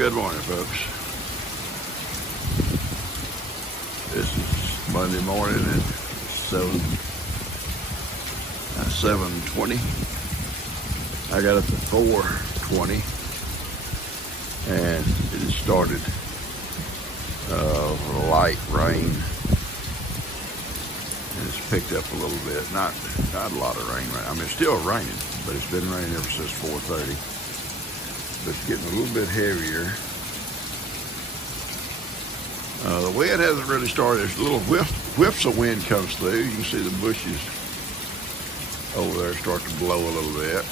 good morning, folks. This is Monday morning at 7:20. I got up at 4:20, and it has started light rain, and it's picked up a little bit. Not a lot of rain right now. I mean, it's still raining, but it's been raining ever since 4:30. But it's getting a little bit heavier. The wind hasn't really started. There's little whiffs of wind comes through. You can see the bushes over there start to blow a little bit.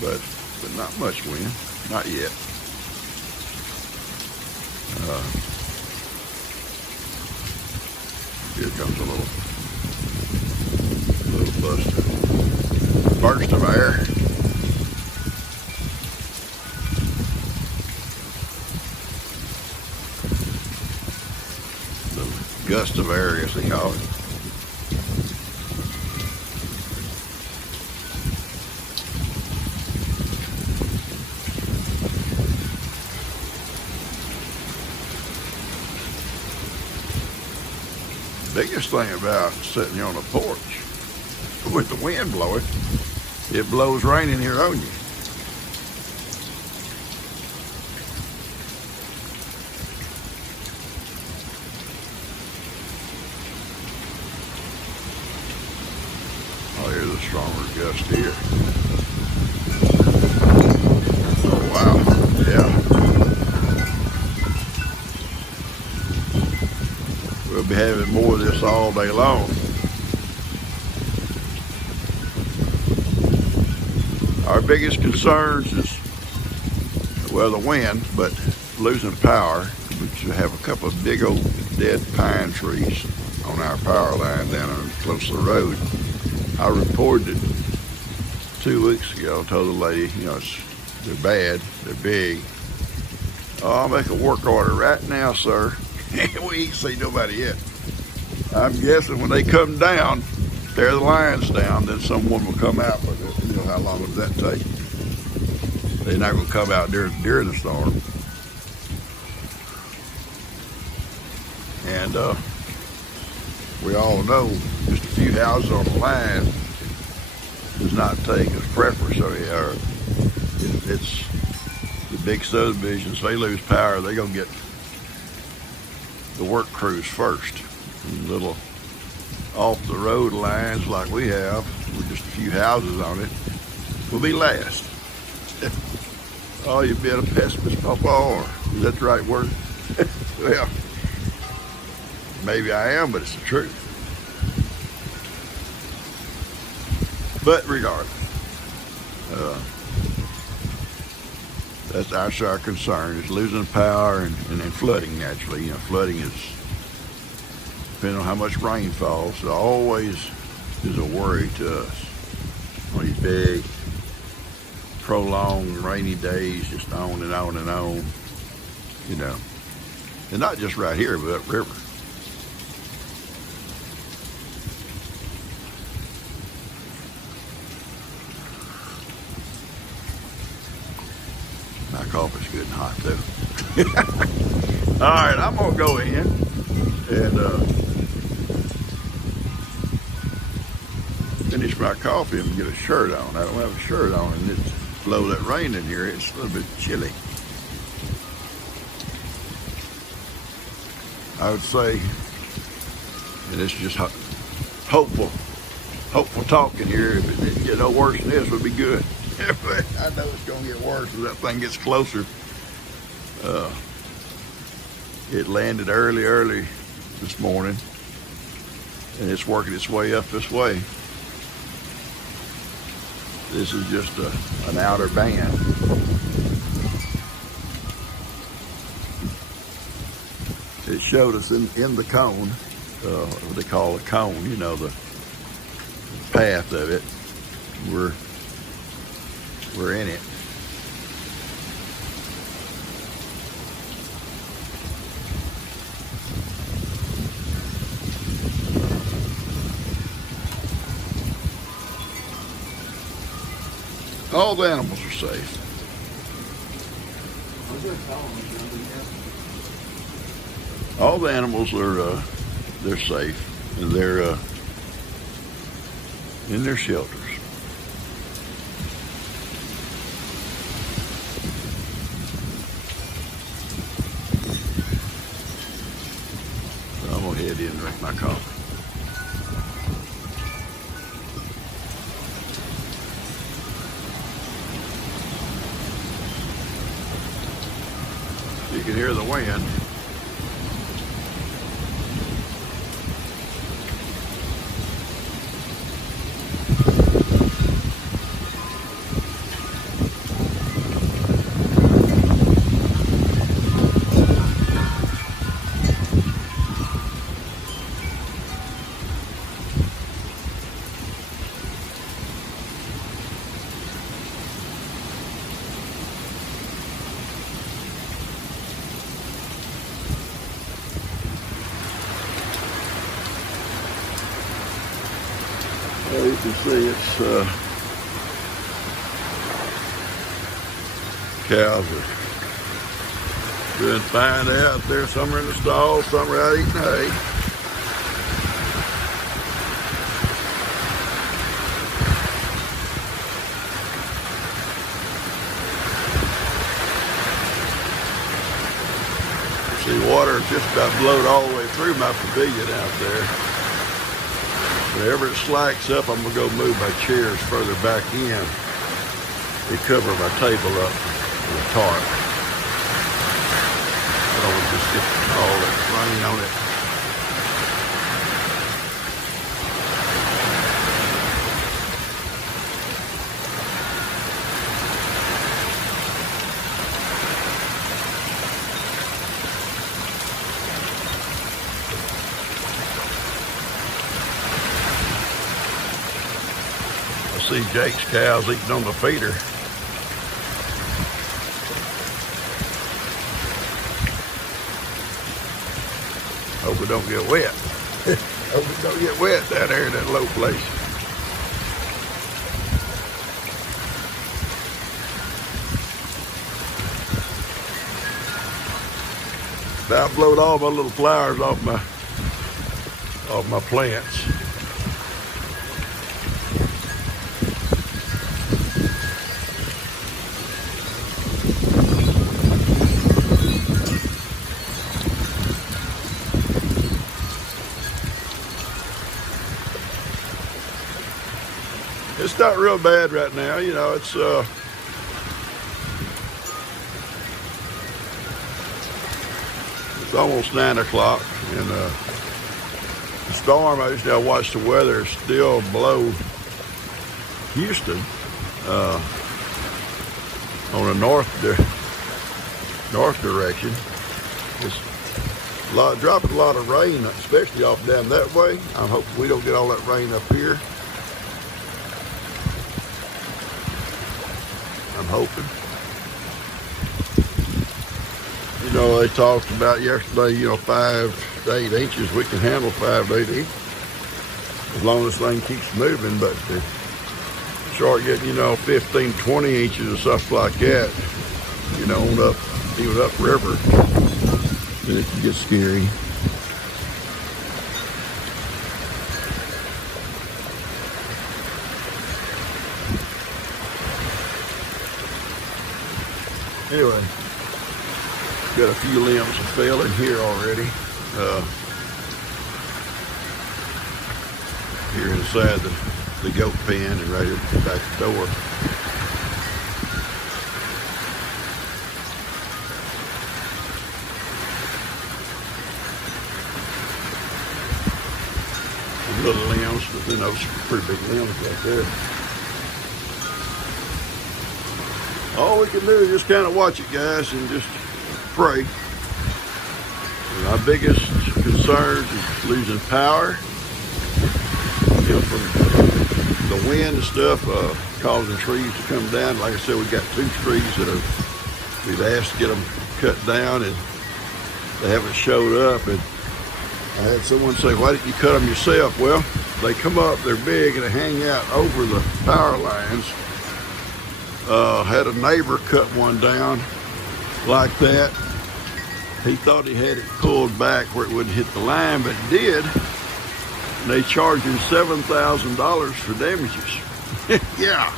But not much wind. Not yet. Here comes a little burst of air. The gust of air, as they call it. Biggest thing about sitting here on the porch with the wind blowing, it blows rain in here on you. Oh, here's a stronger gust here. Oh, wow. Yeah. We'll be having more of this all day long. Our biggest concerns is, well, the wind, but losing power. We have a couple of big old dead pine trees on our power line down close to the road. I reported it 2 weeks ago. Told the lady, they're bad, they're big. Oh, I'll make a work order right now, sir. We ain't seen nobody yet. I'm guessing when they come down, tear the lines down, then someone will come out with it. You know, how long does that take? They're not going to come out during the storm. And we all know just a few houses on the line does not take as preference. So it's the big subdivisions. They lose power, they're going to get the work crews first. And little off the road lines like we have with just a few houses on it will be last. Oh, you've been a pessimist, Papa, or is that the right word? Well, maybe I am, but it's the truth. But regardless, that's our concern, is losing power and flooding naturally. Flooding is, depending on how much rain falls, it always is a worry to us. On these big, prolonged rainy days, just on and on and on, And not just right here, but upriver. My coffee's good and hot too. All right, I'm gonna go in and finish my coffee and get a shirt on. I don't have a shirt on, and it's blow that rain in here. It's a little bit chilly. I would say, and it's just hopeful talking here. If it didn't get no worse than this, would be good. I know it's gonna get worse as that thing gets closer. It landed early this morning, and it's working its way up this way. This is just an outer band. It showed us in the cone, what they call a cone, the path of it. We're in it. All the animals are safe. All the animals are they're safe, and they're in their shelters. So I'm gonna head in and drink my coffee. You can hear the wind. Well, you can see it's cows are doing fine out there. Some are in the stall, some are out eating hay. See, water just about blowed all the way through my pavilion out there. Whenever it slacks up, I'm gonna go move my chairs further back in and cover my table up with a tarp. I don't want to just get all that rain on it. I see Jake's cows eating on the feeder. Hope we don't get wet. Hope we don't get wet down there in that low place. About blowed all my little flowers off my plants. It's not real bad right now, you know, it's almost 9 o'clock, and the storm, I just now watch the weather still below Houston on the north direction. It's dropping a lot of rain, especially off down that way. I'm hoping we don't get all that rain up here. I'm hoping. You know, they talked about yesterday, you know, 5 to 8 inches. We can handle 5 to 8 inches as long as this thing keeps moving. But if you start getting, you know, 15, 20 inches or stuff like that, you know, even up river, then it can get scary. Anyway, got a few limbs that fell in here already. Here inside the goat pen and right at the back door. Some little limbs, but then those pretty big limbs right there. All we can do is just kind of watch it, guys, and just pray. My biggest concern is losing power, you know, from the wind and stuff, causing trees to come down. Like I said, we got 2 trees that we've asked to get them cut down, and they haven't showed up. And I had someone say, "Why didn't you cut them yourself?" Well, they come up, they're big, and they hang out over the power lines. Had a neighbor cut one down like that. He thought he had it pulled back where it wouldn't hit the line, but it did. And they charged him $7,000 for damages. Yeah.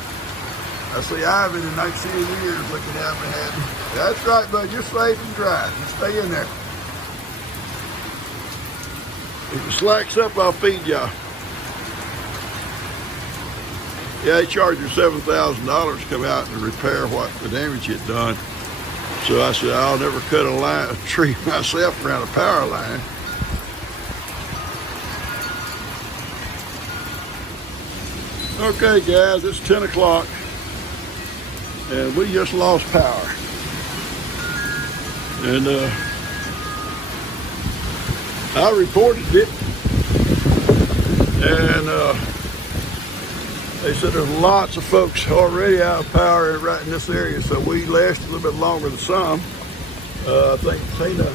I see Ivan in 19 years looking at me happy. That's right, bud. You're safe and dry. Just stay in there. If it slacks up, I'll feed y'all. Yeah, they charged him $7,000 to come out and repair what the damage he'd done. So I said, I'll never cut a tree myself around a power line. Okay, guys, it's 10 o'clock, and we just lost power. And I reported it, and they said there's lots of folks already out of power right in this area, so we lasted a little bit longer than some. I think Tina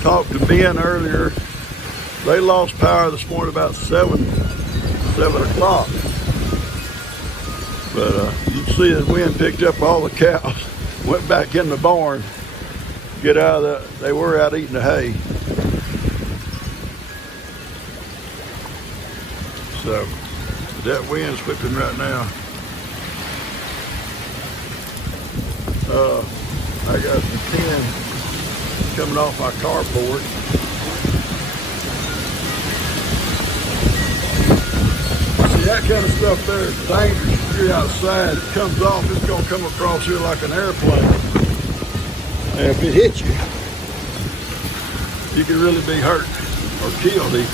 talked to Ben earlier. They lost power this morning about 7 o'clock. But you can see the wind picked up all the cows, went back in the barn, get out of they were out eating the hay. So that wind's whipping right now. I got some tin coming off my carport. See, that kind of stuff there is dangerous. If you're outside, it comes off, it's gonna come across here like an airplane. And if it hits you, you can really be hurt or killed even.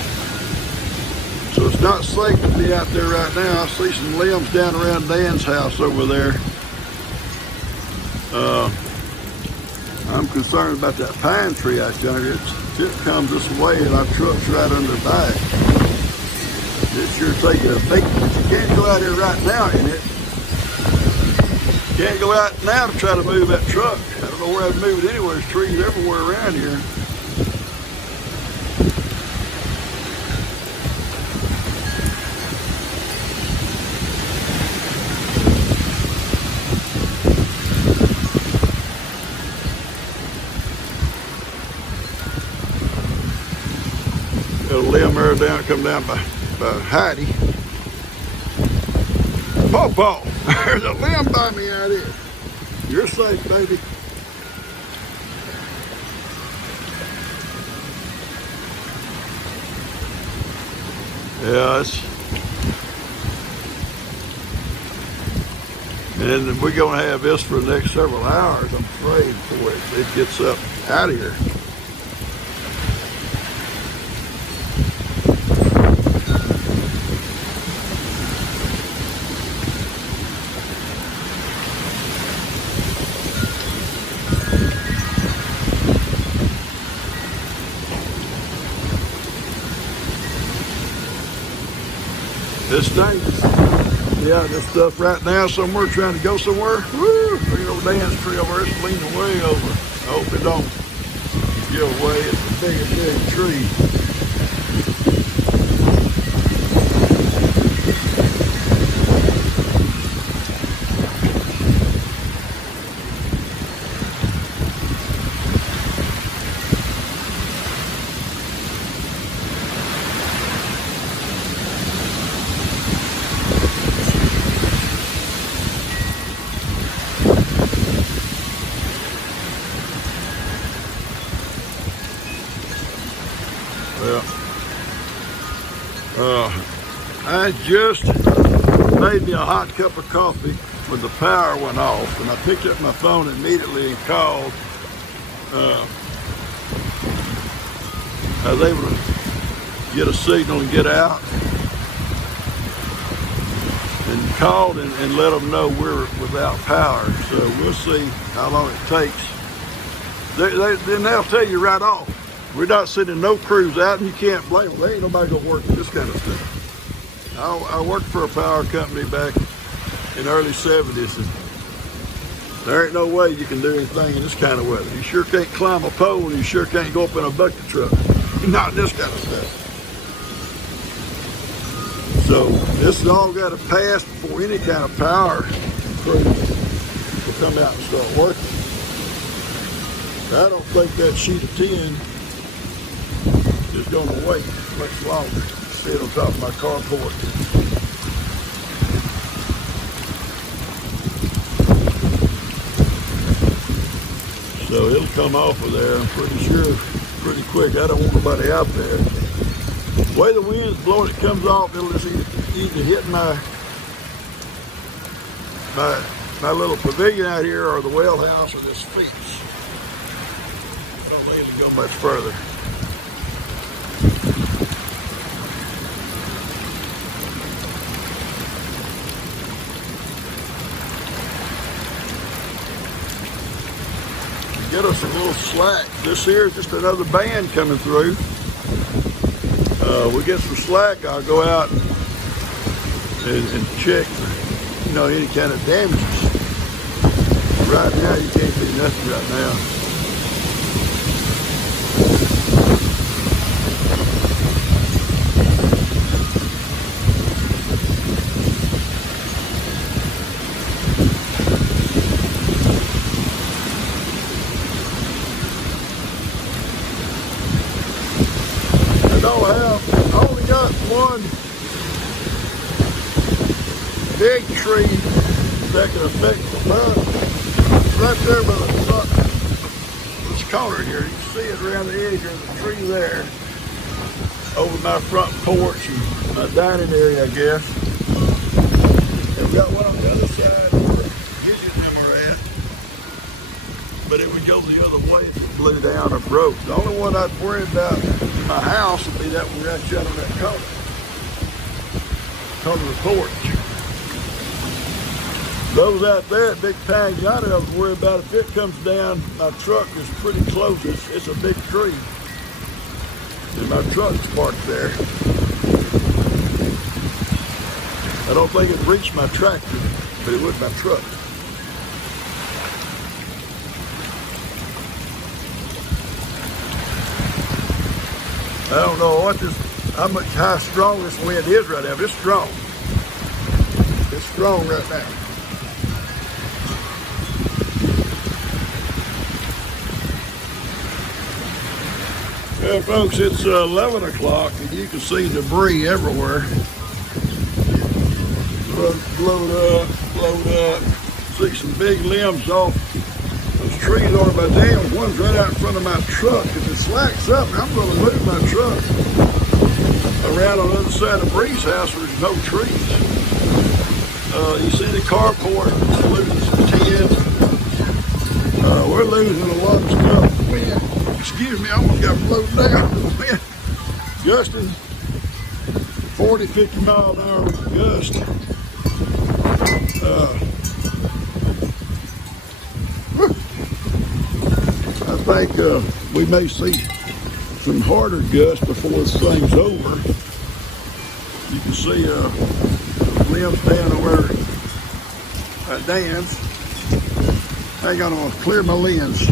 So it's not safe to be out there right now. I see some limbs down around Dan's house over there. I'm concerned about that pine tree out there. It comes this way and our truck's right under the back. It sure take a beat, but you can't go out here right now in it. You can't go out now to try to move that truck. I don't know where I'd move it anywhere. There's trees everywhere around here. Got a limb there down, come down by Heidi. Paw, there's a limb by me out here. You're safe, baby. Yeah, and we're gonna have this for the next several hours, I'm afraid, before it gets up out of here. It's dangerous. Yeah, this stuff right now somewhere trying to go somewhere. Woo! Look at old Dan's tree over there. It's leaning way over. I hope it don't get away. It's a big tree. Well, I just made me a hot cup of coffee when the power went off, and I picked up my phone immediately and called. I was able to get a signal and get out, and called and let them know we're without power. So we'll see how long it takes. Then they'll tell you right off. We're not sending no crews out, and you can't blame them. There ain't nobody gonna work with this kind of stuff. I worked for a power company back in the early 70s, and there ain't no way you can do anything in this kind of weather. You sure can't climb a pole, and you sure can't go up in a bucket truck. Not this kind of stuff. So this has all got to pass before any kind of power crew come out and start working. I don't think that sheet of tin is going to wait much longer. Sit on top of my carport. So it'll come off of there, I'm pretty sure, pretty quick. I don't want nobody out there. The way the wind's blowing, it comes off, it'll just either hit my little pavilion out here or the well house or this fence. I don't need to go much further. Get us a little slack. This here is just another band coming through. We get some slack, I'll go out and check, you know, any kind of damages. Right now, you can't see nothing right now. I only got one big tree that can affect the bud. Right there by the front, this corner here, you can see it around the edge of the tree there, over my front porch and my dining area, I guess. And we got one on the other side where Gideon and them are at, but it would go the other way if it blew down or broke. The only one I'd worry about in my house would be that one right shut on that corner of the porch. Those out there at Big Pine Yonder, I was worried about if it comes down, my truck is pretty close. It's a big tree. And my truck's parked there. I don't think it'd reach my tractor, but it would my truck. I don't know how strong this wind is right now, but it's strong. It's strong right now. Well, folks, it's 11 o'clock and you can see debris everywhere. Blowed up. See some big limbs off those trees on my dam. One's right out in front of my truck. If it slacks up, I'm going to move my truck around on the other side of Bree's house where there's no trees. You see the carport losing some tin. We're losing a lot of stuff. Wind. Excuse me, I almost got blown down. Wind gusting 40, 50 mile an hour gust. I think we may see some harder gusts before this thing's over. You can see limbs down where that dams. Hang on, I'll clear my lens.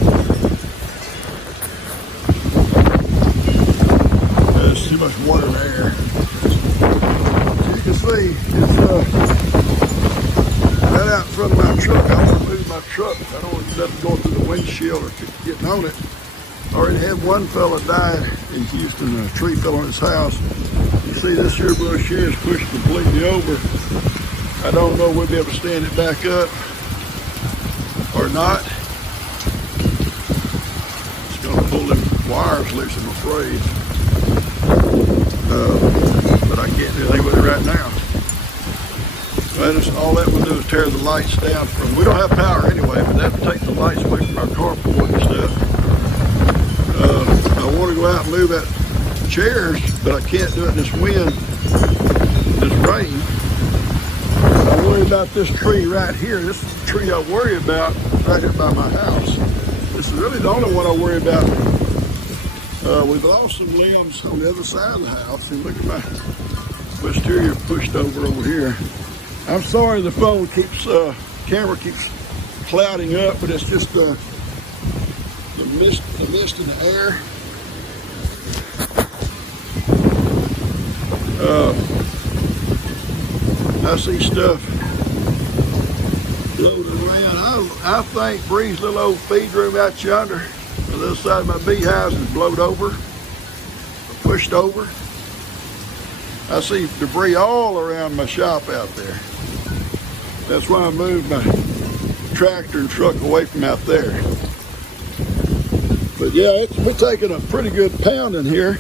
There's too much water there. So you can see it's right out in front of my truck. I want to move my truck. I don't want nothing going through the windshield or getting on it. I already had one fella died in Houston. A tree fell on his house. You see this here bush here is pushed completely over. I don't know if we'll be able to stand it back up or not. It's going to pull them wires loose, I'm afraid. But I can't do anything with it right now. All that will do is tear the lights down from. We don't have power anyway, but that will take the lights away from our carport and stuff. I want to go out and move that chairs, but I can't do it in this wind, this rain. I worry about this tree right here. This is the tree I worry about right here by my house. This is really the only one I worry about. We've lost some limbs on the other side of the house. And look at my exterior pushed over here. I'm sorry the phone keeps, camera keeps clouding up, but it's just the mist in the air. I see stuff that floating around. I think Bree's little old feed room out yonder on the other side of my beehives is blowed over, or pushed over. I see debris all around my shop out there. That's why I moved my tractor and truck away from out there. But yeah, we're taking a pretty good pounding here.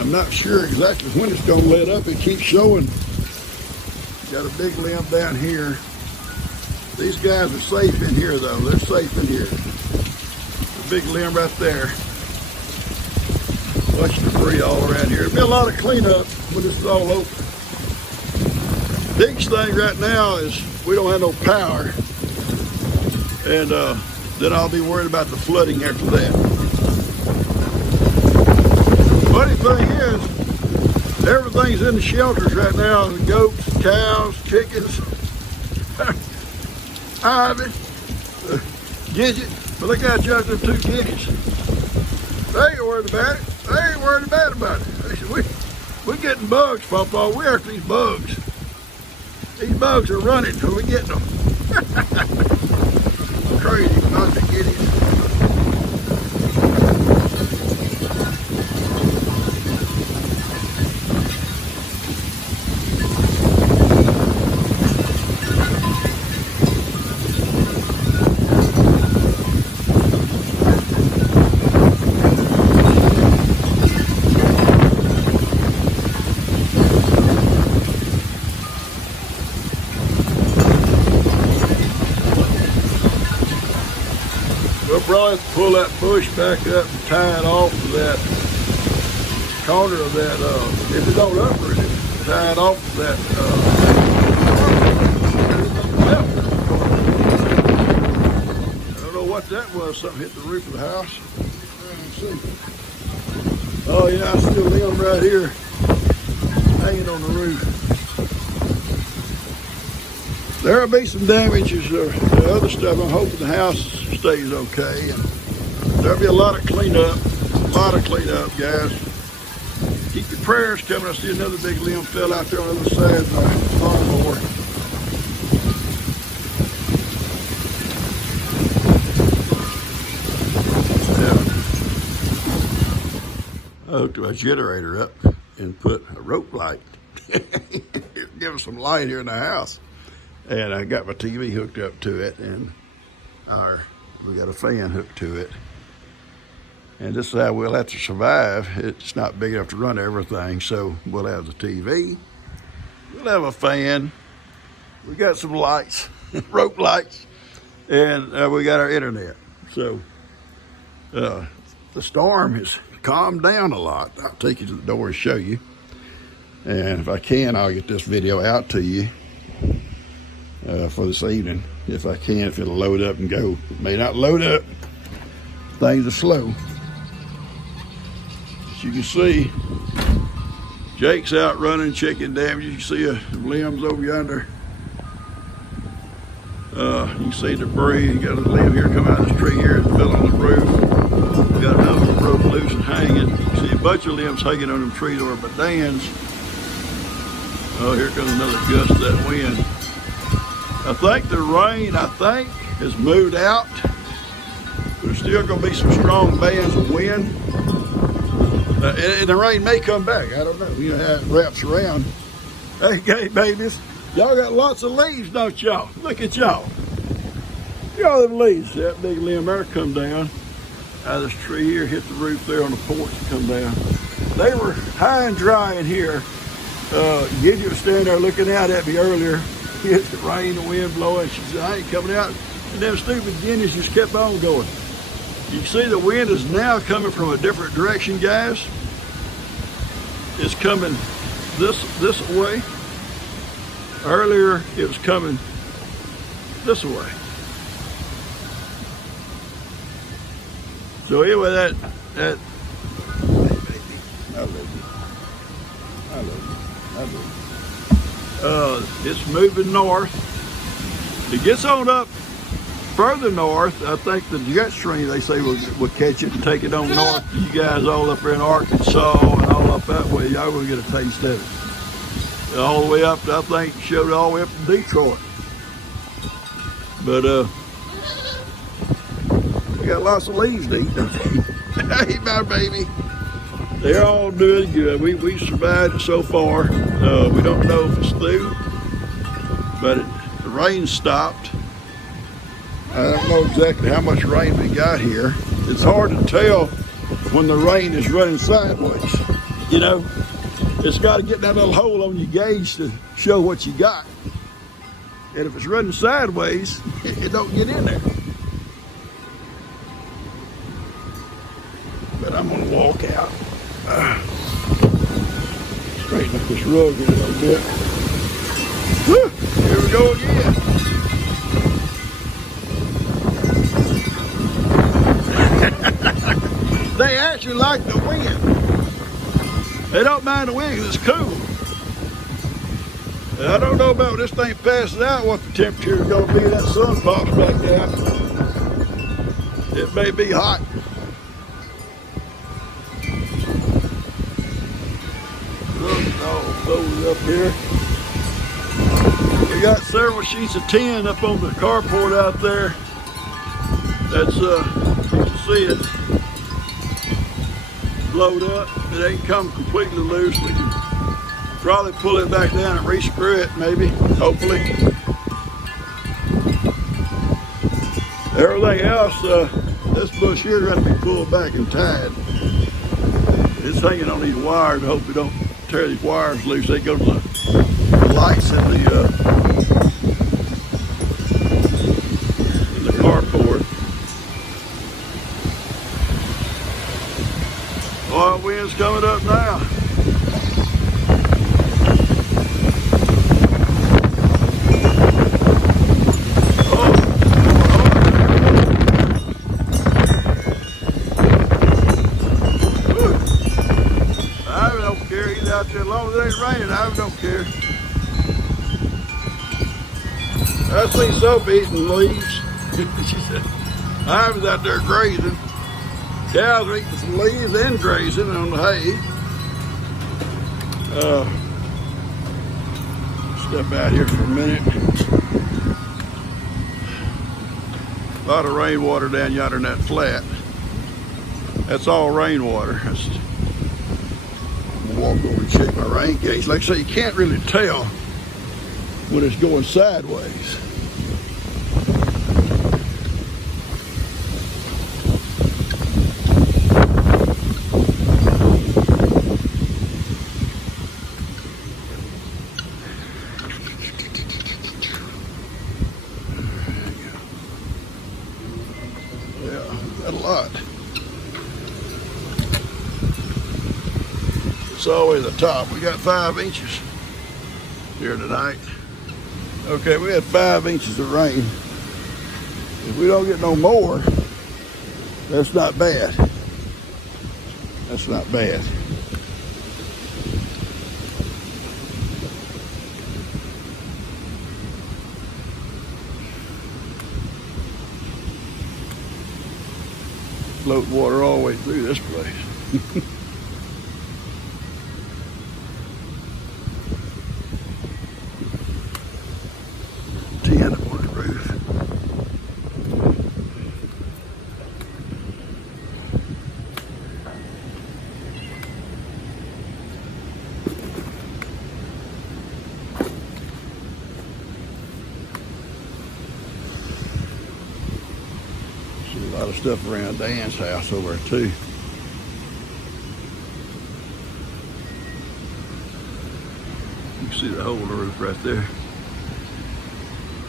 I'm not sure exactly when it's going to let up. It keeps showing. Got a big limb down here. These guys are safe in here though. They're safe in here. A big limb right there. Bunch of debris all around here. There'll be a lot of cleanup when this is all over. Biggest thing right now is we don't have no power. And then I'll be worried about the flooding after that. Funny thing is, everything's in the shelters right now. The goats, cows, chickens, Ivy, Gidget. But look out, just them two kitties. They ain't worried about it. They ain't worried about it. They said, we're getting bugs, Pawpaw. We're after these bugs. These bugs are running, so we're getting them. Crazy bunch of kitties. We'll probably have to pull that bush back up and tie it off of that corner of that, if it don't uproot it, tie it off of that, I don't know what that was, something hit the roof of the house. Oh yeah, I still limb right here, hanging on the roof. There'll be some damages or the other stuff. I'm hoping the house stays okay. And there'll be a lot of cleanup, guys. Keep your prayers coming. I see another big limb fell out there on the other side of my lawnmower. Yeah. I hooked my generator up and put a rope light. Give us some light here in the house. And I got my TV hooked up to it, and we got a fan hooked to it. And this is how we'll have to survive. It's not big enough to run everything, so we'll have the TV, we'll have a fan, we got some lights, rope lights, and we got our internet. So the storm has calmed down a lot. I'll take you to the door and show you. And if I can, I'll get this video out to you for this evening, if I can, if it'll load up and go. It may not load up. Things are slow. As you can see, Jake's out running, checking damage. You can see limbs over yonder. You can see debris. You got a limb here come out of this tree here and fell on the roof. Got another rope loose and hanging. You see a bunch of limbs hanging on them trees over by Dan's. Oh, here comes another gust of that wind. I think the rain, has moved out. There's still going to be some strong bands of wind. And the rain may come back. I don't know. You know how it wraps around. Hey, babies. Y'all got lots of leaves, don't y'all? Look at y'all. Look at all them leaves. That big limb there come down out of this tree here, hit the roof there on the porch and come down. They were high and dry in here. Gidget was standing there looking out at me earlier. It's the rain, the wind blowing. She said, I ain't coming out. And them stupid guineas just kept on going. You can see the wind is now coming from a different direction, guys. It's coming this way. Earlier, it was coming this way. So anyway, that hey, baby, I love you. I love you. I love you. It's moving north. It gets on up further north. I think the jet stream, they say, will catch it and take it on north. You guys all up there in Arkansas and all up that way, y'all will get a taste of it. all the way up to, I think, showed all the way up to Detroit. But we got lots of leaves to eat, don't we? Hey, my baby. They're all doing good. We survived it so far. We don't know if it's through, but the rain stopped. I don't know exactly how much rain we got here. It's hard to tell when the rain is running sideways. You know, it's got to get that little hole on your gauge to show what you got. And if it's running sideways, it don't get in there. But I'm gonna walk out. Straighten up this rug a little bit. Whew, here we go again. They actually like the wind. They don't mind the wind because it's cool. I don't know about when this thing passes out what the temperature is going to be. That sun pops back down. It may be hot. Rug's all folded up here. We got several sheets of tin up on the carport out there. That's you can see it blowed up. It ain't come completely loose. We can probably pull it back down and re-screw it, maybe, hopefully. Everything else, this bush here is going to be pulled back and tied. It's hanging on these wires. I hope we don't tear these wires loose. They go to the lights in the carport. Oil wind's coming up now. Out there, as long as it ain't raining, I don't care. I see Sophie eating leaves. She said, I was out there grazing. Cows are eating some leaves and grazing on the hay. Step out here for a minute. A lot of rainwater down yonder in that flat. That's all rainwater. Walk over and check my rain gauge. Like I say, you can't really tell when it's going sideways. Yeah, got a lot. It's always the top. We got 5 inches here tonight. Okay, we had 5 inches of rain. If we don't get no more, that's not bad. That's not bad. Float water all the way through this place. Tin up on the roof. See a lot of stuff around Dan's house over there too. You can see the hole in the roof right there.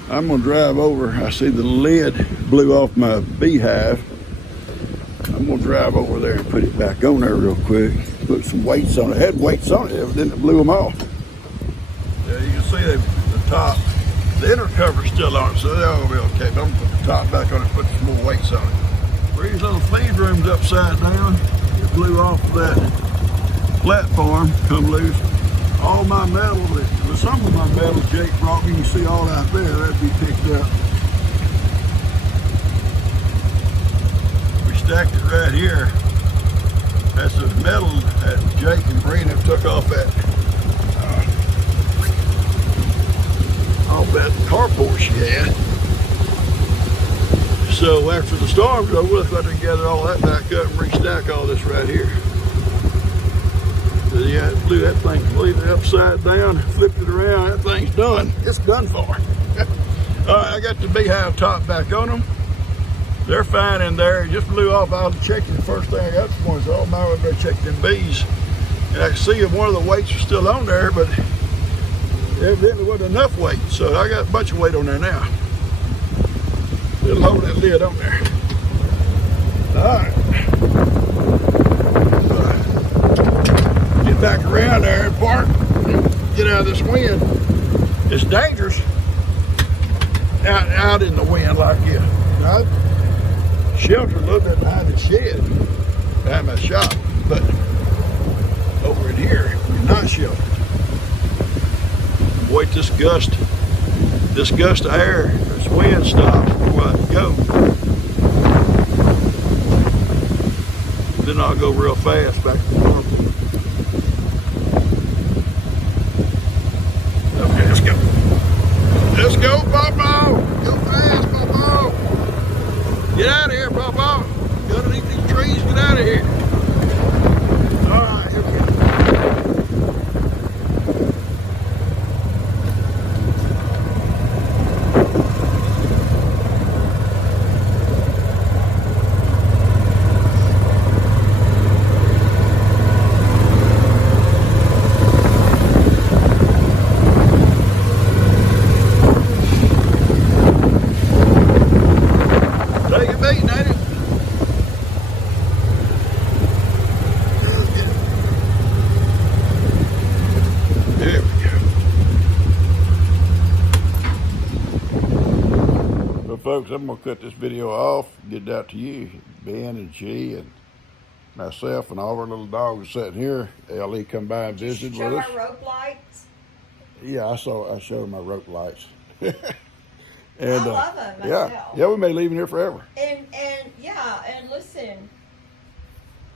I'm gonna drive over. I see the lid blew off my beehive. I'm gonna drive over there and put it back on there real quick. Put some weights on it. It had weights on it, evidently it blew them off. Yeah, you can see the top. The inner cover's still on it, so they'll be okay. But I'm gonna put the top back on it and put some more weights on it. These little feed rooms upside down. It blew off that platform, come loose. All my metal, some of my metal Jake brought me, you see all out there, that'd be picked up. We stacked it right here. That's the metal that Jake and Brina took off that off that carport she had. So after the storm's over, I thought I'd gather all that back up and restack all this right here. So yeah, blew that thing completely upside down, flipped it around, that thing's done. It's done for. All right, I got the beehive top back on them. They're fine in there. It just blew off. I was checking the first thing I got this morning, so I better check them bees. And I can see if one of the weights are still on there, but evidently wasn't enough weight. So I got a bunch of weight on there now. It'll hold that lid on there. All right. Get back around there and park. Get out of this wind. It's dangerous out in the wind like this. I shelter a little bit behind the shed, behind my shop, but over in here, you're not sheltered. Wait this gust of air, this wind stops before I go. Then I'll go real fast back to the farm. Okay, let's go. Let's go, Papa! Go fast, Papa! Get out of here, Papa! Go underneath these trees, get out of here. All right, here we go. Folks, I'm going to cut this video off, get it out to you. Ben and G and myself and all our little dogs sitting here. Ellie come by and visit with us. Show our rope lights? Yeah, I showed her my rope lights. And, I love them myself. Yeah, we may leave them here forever. And listen,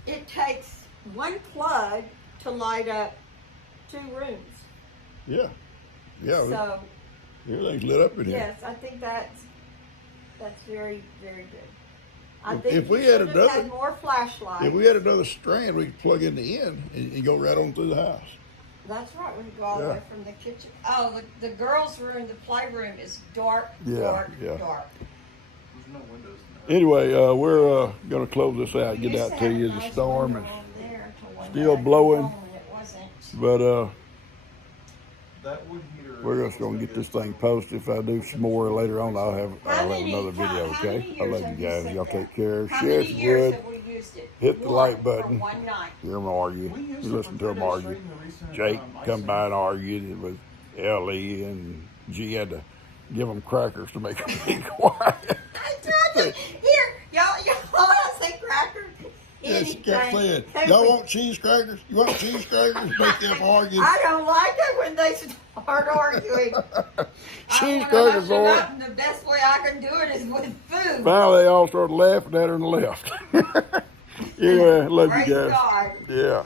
it takes one plug to light up 2 rooms. Yeah. So everything's lit up in here. yes, I think that's very, very good. I If think we we had should another- have had more flashlights. If we had another strand, we could plug in the end and go right on through the house. That's right. We can go all the Yeah. way from the kitchen. Oh, the girls' room, the playroom is dark, Yeah, dark, yeah. dark. There's no windows in Anyway, we're going to close this out, get out to you. The storm is still blowing, but that wood heater. we're just going to get this thing posted. If I do some more later on, I'll have another video, okay? I love you guys. Y'all take care. Share if you would. Hit the like button. Hear them argue. You listen to them argue. Jake come by and argued with Ellie, and G had to give them crackers to make them be quiet. I tried to. Here, y'all say crackers. Yeah, she kept saying, y'all want cheese crackers? You want cheese crackers? Make them argue. I don't like it when they start arguing. Cheese crackers, Lord. The best way I can do it is with food. Finally, they all started laughing at her and left. Yeah, love Praise you guys. God. Yeah.